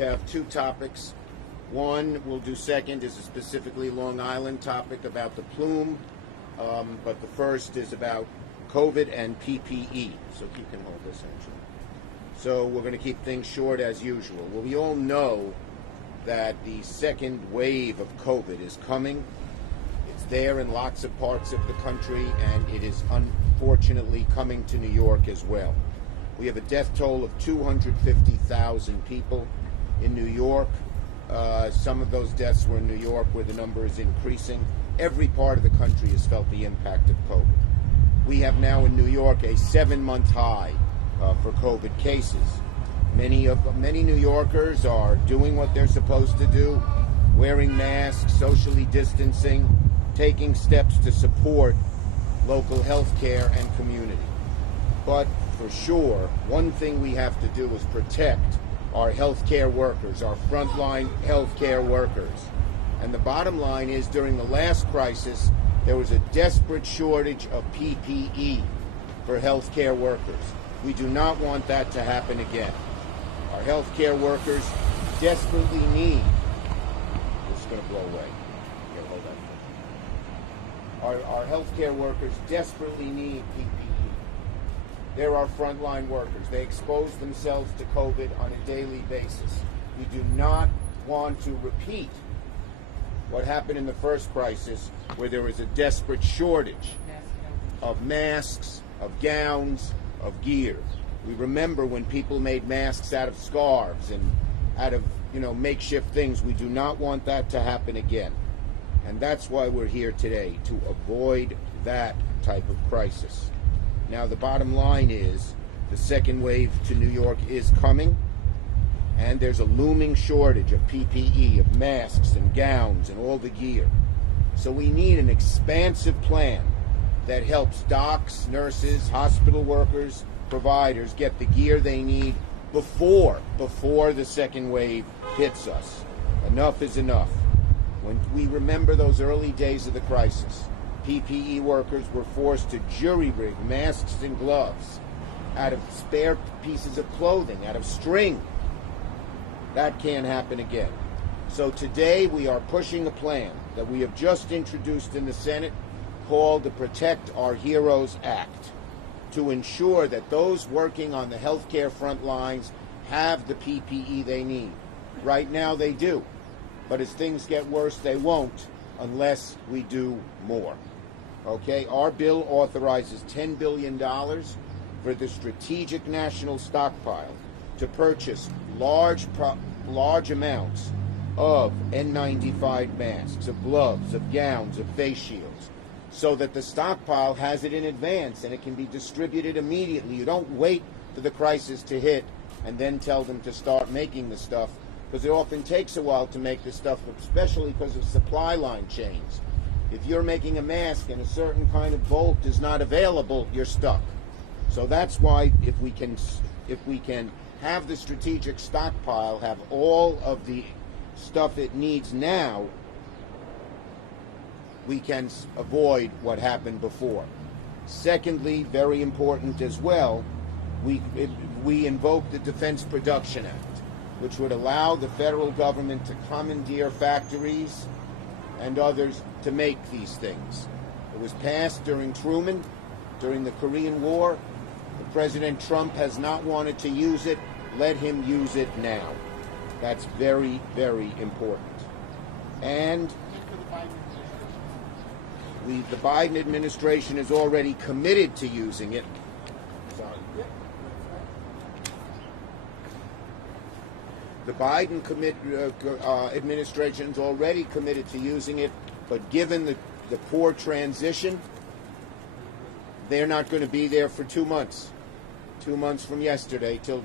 have two topics. One we'll do second is a specifically Long Island topic about the plume, but the first is about COVID and PPE. So you can hold this, actually. So we're going to keep things short as usual. Well, we all know that the second wave of COVID is coming. It's there in lots of parts of the country, and it is unfortunately coming to New York as well. We have a death toll of 250,000 people in New York. Some of those deaths were in New York, where the number is increasing. Every part of the country has felt the impact of COVID. We have now in New York a 7-month high for COVID cases. Many New Yorkers are doing what they're supposed to do, wearing masks, socially distancing, taking steps to support local health care and community. But for sure, one thing we have to do is protect our healthcare workers, our frontline healthcare workers. And the bottom line is, during the last crisis, there was a desperate shortage of PPE for healthcare workers. We do not want that to happen again. Our healthcare workers desperately need, this is going to blow away. Here, hold that. Our healthcare workers desperately need PPE. They're our frontline workers. They expose themselves to COVID on a daily basis. We do not want to repeat what happened in the first crisis, where there was a desperate shortage of masks, of gowns, of gear. We remember when people made masks out of scarves and out of, makeshift things. We do not want that to happen again. And that's why we're here today, to avoid that type of crisis. Now, the bottom line is the second wave to New York is coming, and there's a looming shortage of PPE, of masks and gowns and all the gear. So we need an expansive plan that helps docs, nurses, hospital workers, providers get the gear they need before the second wave hits us. Enough is enough. When we remember those early days of the crisis, PPE workers were forced to jury-rig masks and gloves out of spare pieces of clothing, out of string. That can't happen again. So today we are pushing a plan that we have just introduced in the Senate called the Protect Our Heroes Act, to ensure that those working on the healthcare front lines have the PPE they need. Right now they do, but as things get worse, they won't unless we do more. Okay, our bill authorizes $10 billion for the strategic national stockpile to purchase large amounts of N95 masks, of gloves, of gowns, of face shields, so that the stockpile has it in advance and it can be distributed immediately. You don't wait for the crisis to hit and then tell them to start making the stuff, because it often takes a while to make the stuff, especially because of supply line chains. If you're making a mask and a certain kind of bolt is not available, you're stuck. So that's why if we can have the strategic stockpile, have all of the stuff it needs now, we can avoid what happened before. Secondly, very important as well, we invoke the Defense Production Act, which would allow the federal government to commandeer factories and others to make these things. It was passed during Truman, during the Korean War. President Trump has not wanted to use it. Let him use it now. That's very, very important. And the Biden administration is already committed to using it. The Biden administration is already committed to using it, but given the poor transition, they're not going to be there for 2 months. 2 months from yesterday till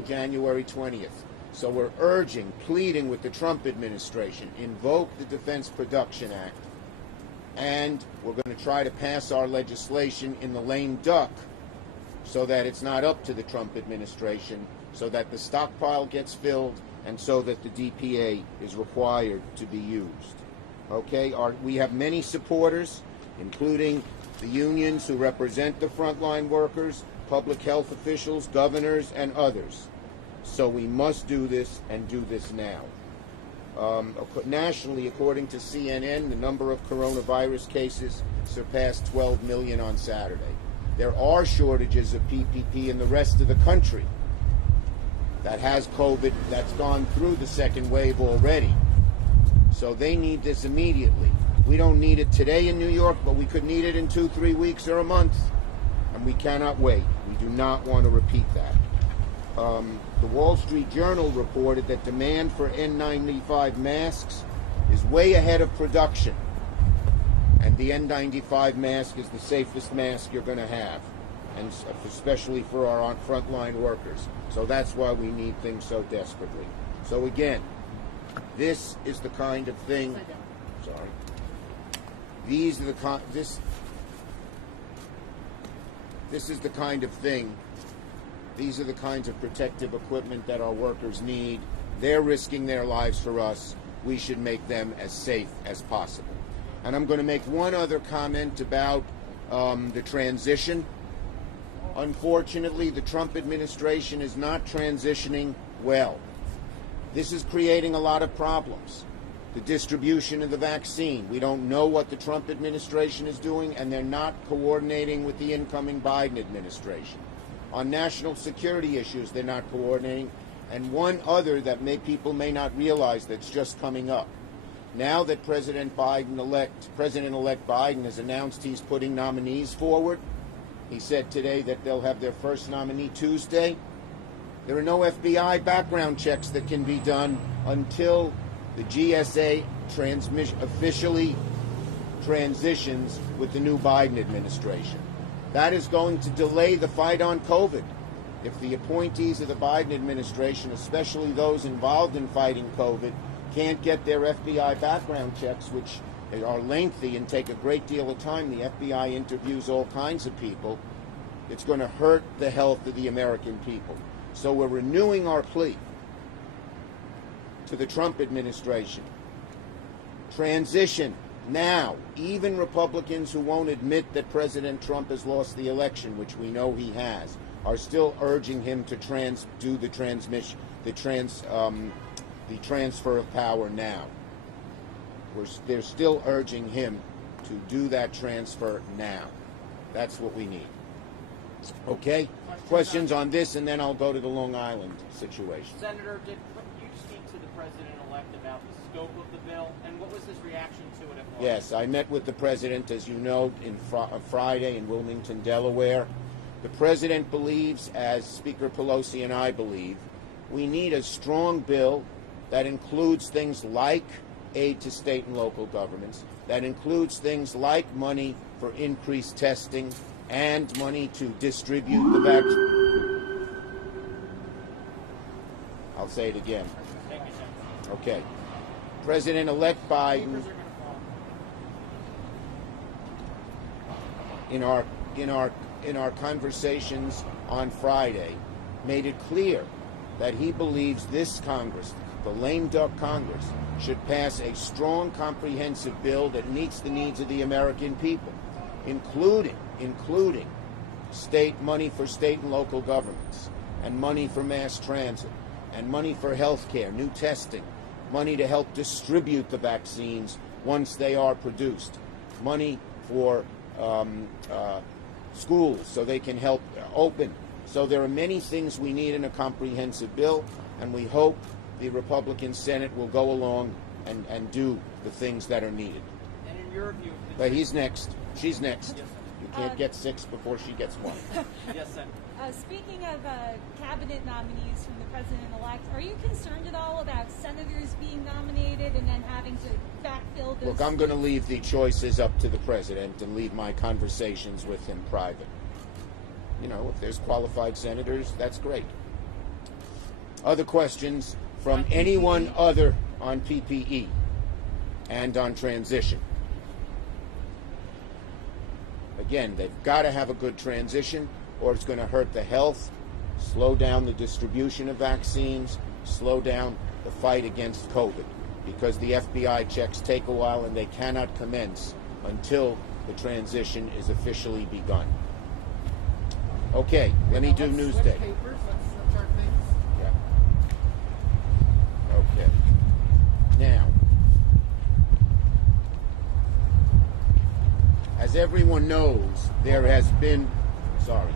January 20th. So we're urging, pleading with the Trump administration, invoke the Defense Production Act, and we're going to try to pass our legislation in the lame duck so that it's not up to the Trump administration, so that the stockpile gets filled, and so that the DPA is required to be used. Okay, we have many supporters, including the unions who represent the frontline workers, public health officials, governors, and others. So we must do this and do this now. Nationally, according to CNN, the number of coronavirus cases surpassed 12 million on Saturday. There are shortages of PPE in the rest of the country that has COVID, that's gone through the second wave already. So they need this immediately. We don't need it today in New York, but we could need it in 2-3 weeks or a month. And we cannot wait. We do not want to repeat that. The Wall Street Journal reported that demand for N95 masks is way ahead of production. And the N95 mask is the safest mask you're going to have, and especially for our frontline workers. So that's why we need things so desperately. So again, this is the kind of thing. Sorry. These are the this is the kind of thing. These are the kinds of protective equipment that our workers need. They're risking their lives for us. We should make them as safe as possible. And I'm going to make one other comment about the transition. Unfortunately, the Trump administration is not transitioning well. This is creating a lot of problems. The distribution of the vaccine. We don't know what the Trump administration is doing, and they're not coordinating with the incoming Biden administration. On national security issues, they're not coordinating. And one other that people may not realize that's just coming up. Now that President-elect Biden has announced he's putting nominees forward, he said today that they'll have their first nominee Tuesday. There are no FBI background checks that can be done until the GSA officially transitions with the new Biden administration. That is going to delay the fight on COVID. If the appointees of the Biden administration, especially those involved in fighting COVID, can't get their FBI background checks, which are lengthy and take a great deal of time, the FBI interviews all kinds of people, it's going to hurt the health of the American people. So we're renewing our plea to the Trump administration. Transition now. Even Republicans who won't admit that President Trump has lost the election, which we know he has, are still urging him to do the transfer of power now. They're still urging him to do that transfer now. That's what we need. Okay? Questions on this, and then I'll go to the Long Island situation. Senator, did you speak to the president-elect about the scope of the bill, and what was his reaction to it? Yes, I met with the president, as you know, on Friday in Wilmington, Delaware. The president believes, as Speaker Pelosi and I believe, we need a strong bill that includes things like aid to state and local governments, that includes things like money for increased testing and money to distribute the vaccine. I'll say it again. Thank you, Senator. Okay. President-elect Biden, in our conversations on Friday, made it clear that he believes this Congress, the lame duck Congress, should pass a strong, comprehensive bill that meets the needs of the American people, including state money for state and local governments, and money for mass transit, and money for health care, new testing, money to help distribute the vaccines once they are produced, money for schools so they can help open. So there are many things we need in a comprehensive bill, and we hope the Republican Senate will go along and do the things that are needed. And in your view... But he's next. She's next. Yes, you can't get six before she gets one. Yes, Senator. Speaking of cabinet nominees from the president-elect, are you concerned at all about senators being nominated and then having to backfill those? Look, I'm going to leave the choices up to the president and leave my conversations with him private. You know, if there's qualified senators, that's great. Other questions from anyone other on PPE and on transition? Again, they've got to have a good transition, or it's going to hurt the health, slow down the distribution of vaccines, slow down the fight against COVID, because the FBI checks take a while and they cannot commence until the transition is officially begun. Okay, let me do Newsday. Papers, let's start things. Yeah. everyone knows, there has been, sorry.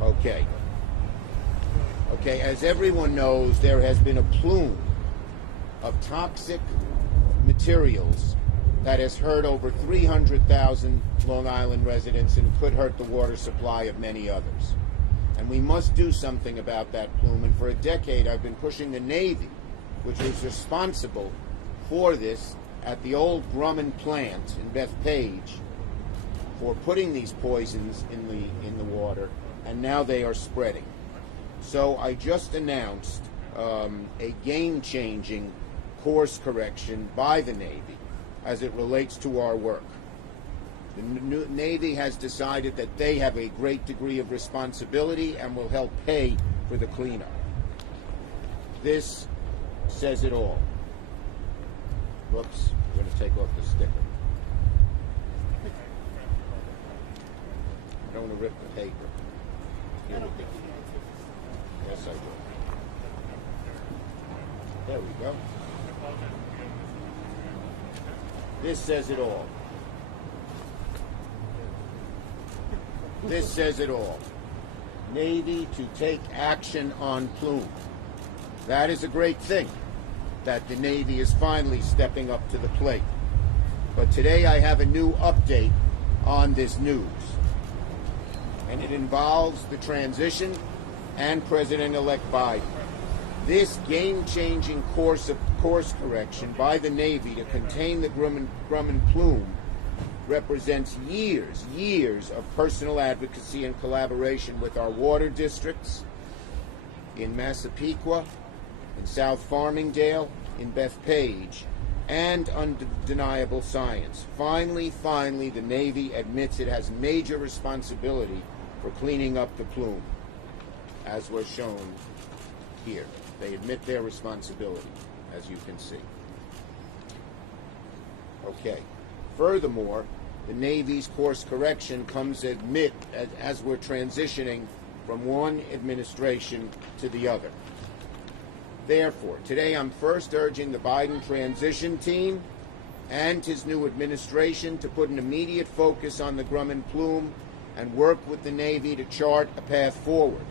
Okay. Okay, as everyone knows, there has been a plume of toxic materials that has hurt over 300,000 Long Island residents and could hurt the water supply of many others. And we must do something about that plume. And for a decade, I've been pushing the Navy, which is responsible for this at the old Grumman plant in Bethpage, for putting these poisons in the water, and now they are spreading. So I just announced a game-changing course correction by the Navy as it relates to our work. The Navy has decided that they have a great degree of responsibility and will help pay for the cleanup. This says it all. Whoops, I'm going to take off the sticker. I don't want to rip the paper. Here we go. Yes, I do. There we go. This says it all. This says it all. Navy to take action on plume. That is a great thing, that the Navy is finally stepping up to the plate. But today I have a new update on this news. And it involves the transition and President-elect Biden. This game-changing course correction by the Navy to contain the Grumman plume represents years of personal advocacy and collaboration with our water districts in Massapequa, in South Farmingdale, in Bethpage, and undeniable science. Finally, the Navy admits it has major responsibility for cleaning up the plume, as was shown here. They admit their responsibility, as you can see. Okay. Furthermore, the Navy's course correction comes as we're transitioning from one administration to the other. Therefore, today I'm first urging the Biden transition team and his new administration to put an immediate focus on the Grumman plume and work with the Navy to chart a path forward.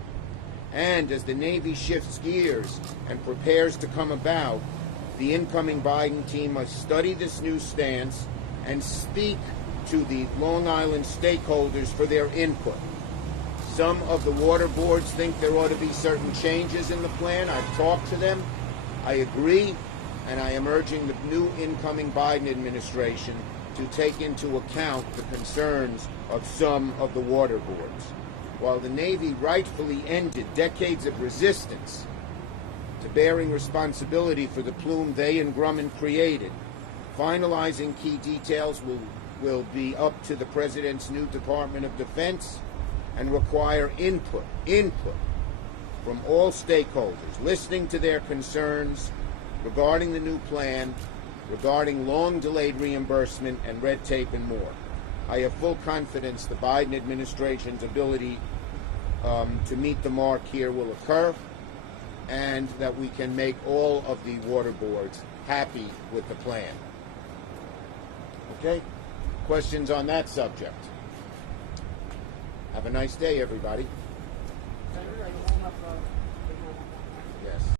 And as the Navy shifts gears and prepares to come about, the incoming Biden team must study this new stance and speak to the Long Island stakeholders for their input. Some of the water boards think there ought to be certain changes in the plan. I've talked to them. I agree, and I am urging the new incoming Biden administration to take into account the concerns of some of the water boards. While the Navy rightfully ended decades of resistance to bearing responsibility for the plume they and Grumman created, finalizing key details will be up to the President's new Department of Defense and require input from all stakeholders, listening to their concerns regarding the new plan, regarding long-delayed reimbursement and red tape and more. I have full confidence the Biden administration's ability to meet the mark here will occur, and that we can make all of the water boards happy with the plan. Okay? Questions on that subject? Have a nice day, everybody.